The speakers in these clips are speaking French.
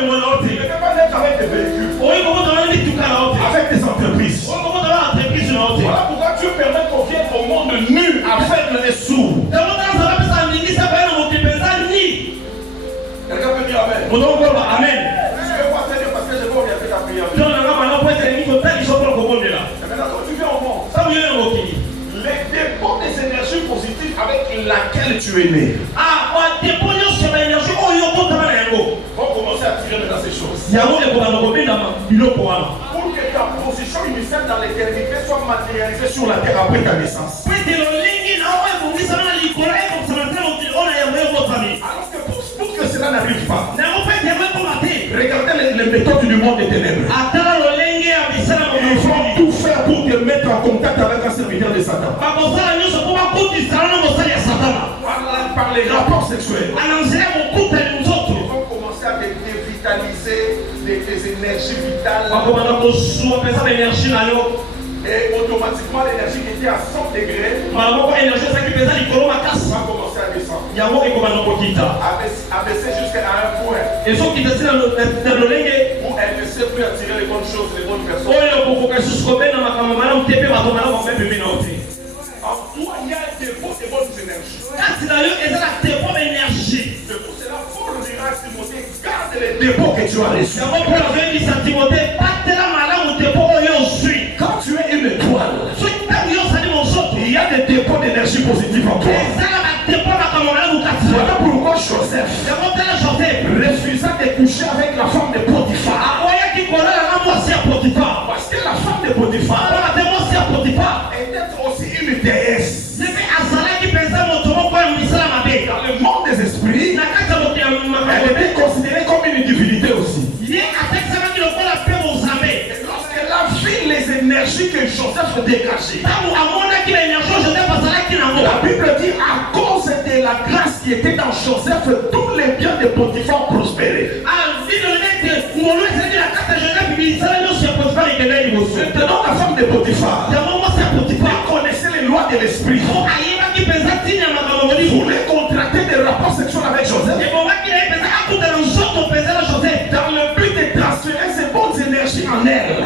Tu ne peux pas naître avec des véhicules, avec des entreprises. Voilà pourquoi Dieu permet qu'on vienne au monde nu, aveugle et sourd. Quelqu'un peut dire Amen. Amen. Je vais pas te dire parce que je vais orienter ta prière. Et maintenant, quand tu viens au monde, les dépôts des énergies positives avec laquelle tu es né vont commencer à tirer dans ces choses. Pour que ta position initiale dans l'éternité soit matérialisée sur la terre après ta naissance. Alors que pour que cela n'arrive pas, regardez les méthodes du monde des ténèbres. Ils vont tout faire pour te mettre en contact avec un serviteur de Satan. Par les rapports sexuels. Ils vont commencer à te dévitaliser tes énergies vitales. Et automatiquement l'énergie qui était à 100 degrés va commencer à descendre. Abaisser jusqu'à un point où elle ne sait plus attirer les bonnes choses, les bonnes personnes. En toi, il y a un dépôt de bonnes énergies. C'est pour cela Paul dira à Timothée, garde les dépôts que tu as reçus. Quand tu es une étoile, il y a des dépôts d'énergie positive en toi. Voilà pourquoi Joseph refusa de coucher avec la femme de Potiphar. Parce que la femme de Potiphar était aussi une déesse. Dans le monde des esprits, elle était considérée comme une divinité aussi. Et lorsqu'elle a vu les énergies que Joseph dégageait, la Bible dit à cause de la grâce qui était dans Joseph, tous les biens de Potiphar prospéraient. Maintenant, la femme de Potiphar connaissait les lois de l'esprit. Voulait contracter des rapports sexuels avec Joseph dans le but de transférer ses bonnes énergies en elle.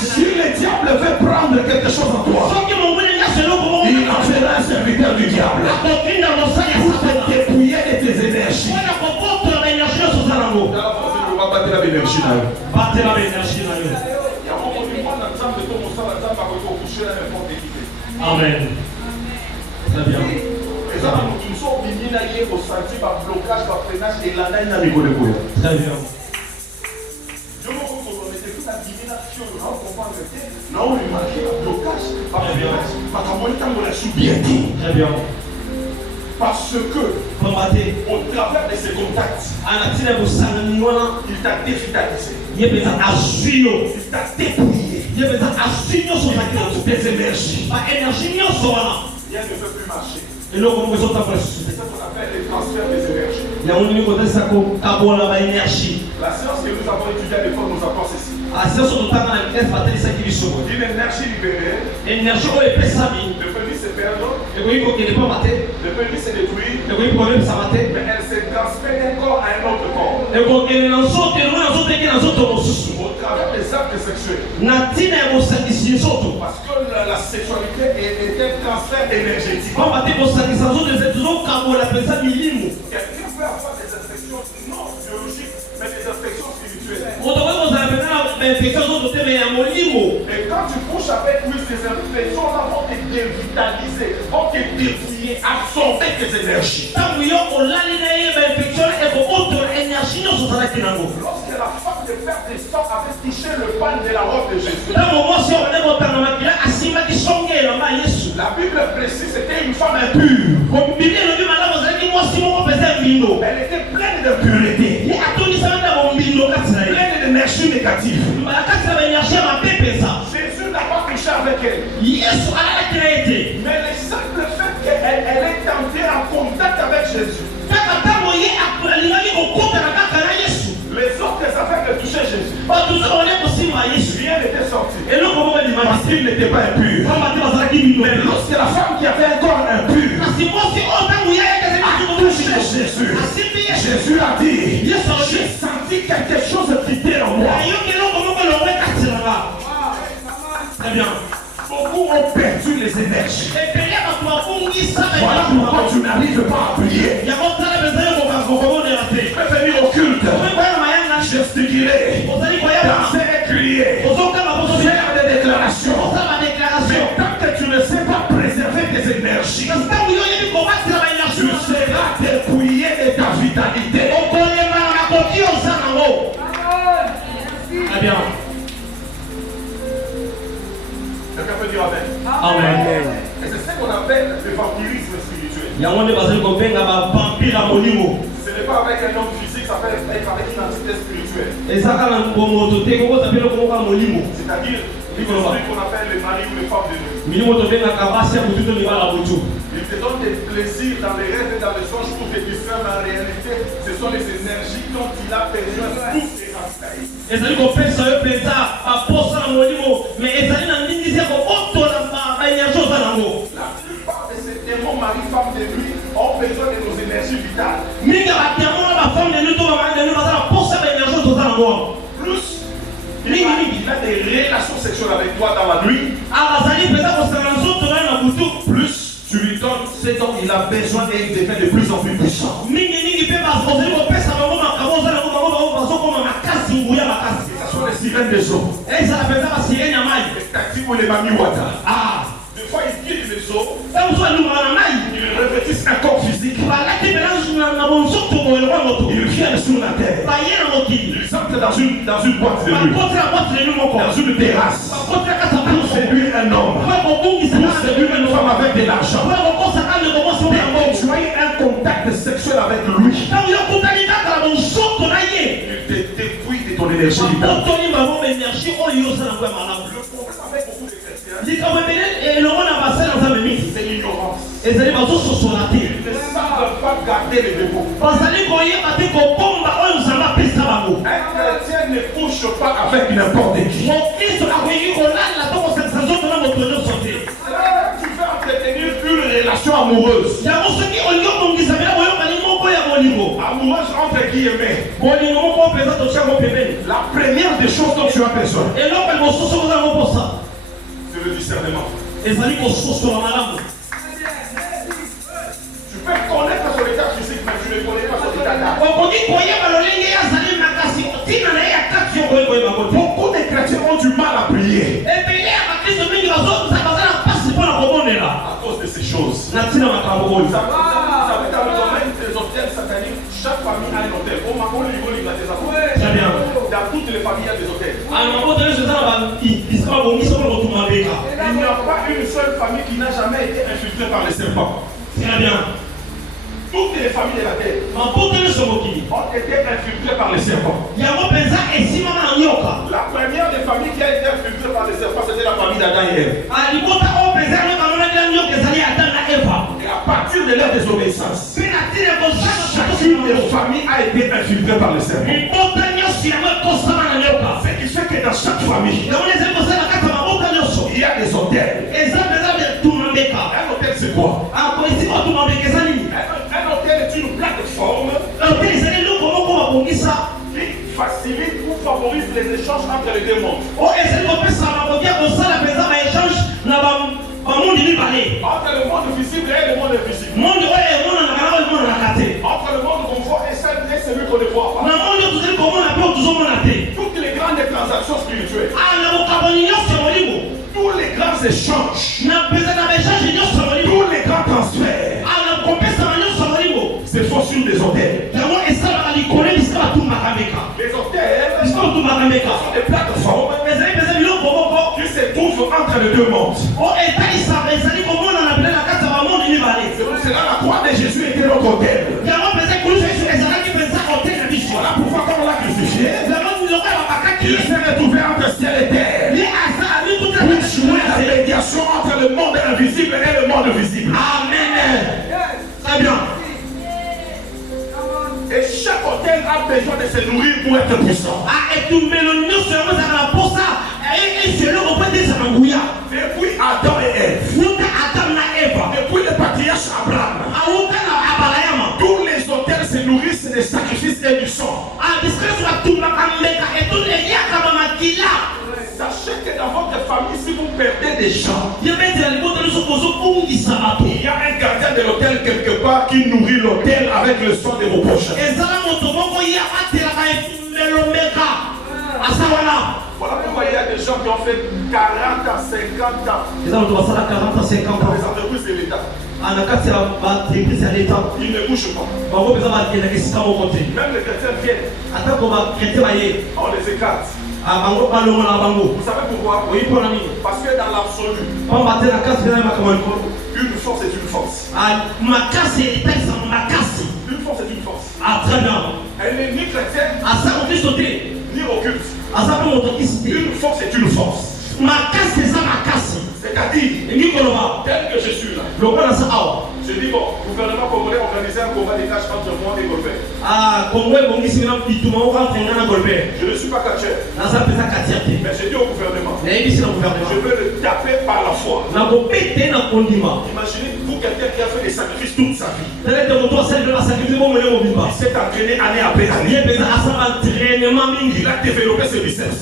Si le diable veut prendre quelque chose en toi, il en fera un serviteur du diable pour te dépouiller de tes énergies. Amen. Très bien. Très bien. Très bien. Parce que au travers de ces contacts, il t'a dévitalisé. Il t'a dépouillé. Tes énergies. Rien ne peut plus marcher. C'est ça qu'on appelle les transferts des énergies. La séance que nous avons étudiée à l'époque nous apprend ceci. Une énergie libérée ne peut ni se perdre, ne peut ni se détruire, mais elle se transfère d'un corps à un autre corps. Au travers des actes sexuels. Parce que la sexualité est un transfert énergétique. Quelqu'un peut avoir des infections non biologiques, mais des infections spirituelles. Et quand tu couches avec lui, ces infections-là vont te dévitaliser, vont te dépouiller, absorber tes énergies. Lorsque la femme de père des sang avait touché le pan de la robe de Jésus, la Bible précise que c'était une femme impure. Elle était pleine de pureté, pleine d'énergie négative. Jésus n'a pas touché avec elle. Mais le simple fait qu'elle est entrée en contact avec Jésus, les autres aveugles touchaient Jésus. Rien n'était sorti. Parce qu'il n'était pas impur. Mais lorsque la femme qui avait un corps impur a touché Jésus, Jésus Jésus a dit, j'ai senti quelque chose quitter en moi. Très bien. Beaucoup ont perdu les énergies. Voilà pourquoi tu n'arrives pas à prier. Tu peux venir au culte, gesticuler, danser et crier, faire des déclarations. Mais tant que tu ne sais pas préserver tes énergies, tu seras dépouillé de ta vitalité. Très bien. Quelqu'un peut dire Amen. Amen. Et c'est ce qu'on appelle le vampirisme spirituel. Ce n'est pas avec un homme physique, ça peut être avec une entité spirituelle. C'est-à-dire, les esprits qu'on appelle les maris ou les femmes de Dieu. Il te donne des plaisirs dans les rêves et dans les songes pour que tu fasses en réalité. Ce sont les énergies dont il a besoin pour te rassailler. La plupart de ces démons mari-femme de lui ont besoin de nos énergies vitales. Plus il a des relations sexuelles avec toi dans la nuit, plus tu lui donnes ce dont il a besoin et il devient de plus en plus puissant. Ce sont les sirènes des eaux. Les tactiques ou les mamiwata. Des fois ils tirent les eaux, ils revêtissent un corps physique, ils viennent sur la terre, ils entrent dans une boîte de nuit, dans une terrasse, pour séduire un homme, pour séduire une femme avec de l'argent. Dès que tu as un contact sexuel avec lui, il te dépouille de ton énergie vitale. Le problème avec beaucoup de chrétiens, c'est l'ignorance. Ils ne savent pas garder les dépôts. Un chrétien ne couche pas avec n'importe qui. Tu veux entretenir une relation amoureuse. Amoureuse entre guillemets. La première des choses dont tu as besoin, c'est le discernement. Tu peux connaître son état physique, mais tu ne connais pas son état d'âme. Beaucoup de chrétiens ont du mal à prier à cause de ces choses. Vous savez, dans le domaine des hôtels sataniques, chaque famille a un hôtel. Très bien. Dans toutes les familles, il y a des hôtels. Il n'y a pas une seule famille qui n'a jamais été infiltrée par les serpents. Très bien. Toutes les familles de la terre ont été infiltrées par les serpents. La première des familles qui a été infiltrée par les serpents, c'était la famille d'Adam et Ève. Et à partir de leur désobéissance, chacune des familles a été infiltrée par les serpents. Ce qui fait que dans chaque famille, il y a des hôtels. Un hôtel, c'est quoi? Un hôtel est une plateforme qui facilite ou favorise les échanges entre les deux mondes. Entre le monde visible et le monde invisible. Entre le monde qu'on voit et celui qu'on ne voit pas. Toutes les grandes transactions spirituelles, tous les grands échanges, tous les grands transferts se font sur des hôtels. Les hôtels sont des plateformes qui se trouvent entre les deux mondes. C'est là la croix de Jésus était notre hôtel. Voilà pourquoi quand on l'a crucifié, il s'est retrouvé entre ciel et terre pour jouer la médiation entre le monde invisible et le monde visible. Amen. Très bien. Et chaque hôtel a besoin de se nourrir pour être puissant. Depuis Adam et Ève, depuis le patriarche Abraham, tous les hôtels se nourrissent des sacrifices. sacrifice et du sang. Sachez que dans votre famille, si vous perdez des gens, il y a un gardien de l'hôtel quelque part qui nourrit l'hôtel avec le sang de vos prochains. Voilà pourquoi il y a des gens qui ont fait 40 à 50 ans. Les entreprises de l'État. Ils ne bougent pas. Même les chrétiens viennent. On les écarte. Vous savez pourquoi? Parce que dans l'absolu, une force est une force. Une force est une force. Elle n'est ni chrétienne, ni occulte. Une force est une force. C'est-à-dire, tel que je suis là, je dis bon, gouvernement congolais organisé un combat des caches entre moi et Golbert. Je ne suis pas catcheur. Mais j'ai dit au gouvernement, je veux le taper par la foi. Imaginez vous quelqu'un qui a fait des sacrifices toute sa vie. Il s'est entraîné année après année. Il a développé ce business.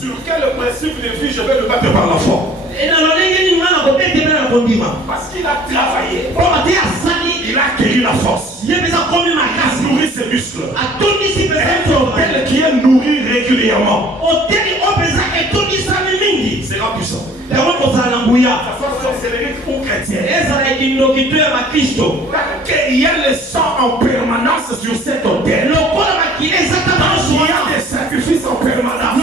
Sur quel principe de vie je vais le battre par la foi? Parce qu'il a travaillé, il a acquis la force, il a nourri ses muscles. Un hôtel qui est nourri régulièrement sera puissant. Ça soit sorcellerie ou chrétien. Il y a le sang en permanence sur cet hôtel. Il y a des sacrifices en permanence.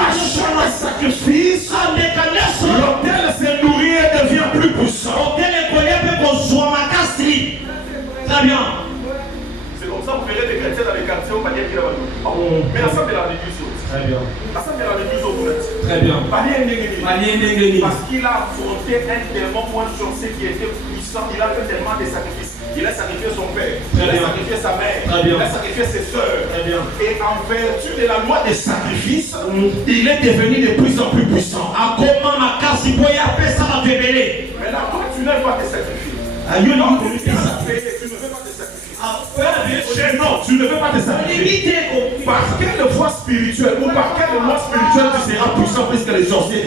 À chaque sacrifice, l'hôtel se nourrit et devient plus puissant. Très bien. C'est comme ça vous verrez des chrétiens dans les quartiers au panier qui là. Mais la salle de l'église aussi. Très bien. La salle de l'église au boulot. Très bien. Parce qu'il a affronté un démon moins sorcier qui était puissant. Il a fait tellement de sacrifices. Il a sacrifié son père. Il a sacrifié sa mère. Il a sacrifié ses soeurs. Et en vertu de la loi des sacrifices, il est devenu de plus en plus puissant. Maintenant, toi, tu n'aimes pas tes sacrifices. Tu ne veux pas tes sacrifices. Non, tu ne veux pas te sacrifier. Par quelle voie spirituelle ou par quelle loi spirituelle tu seras puissant plus que les sorciers?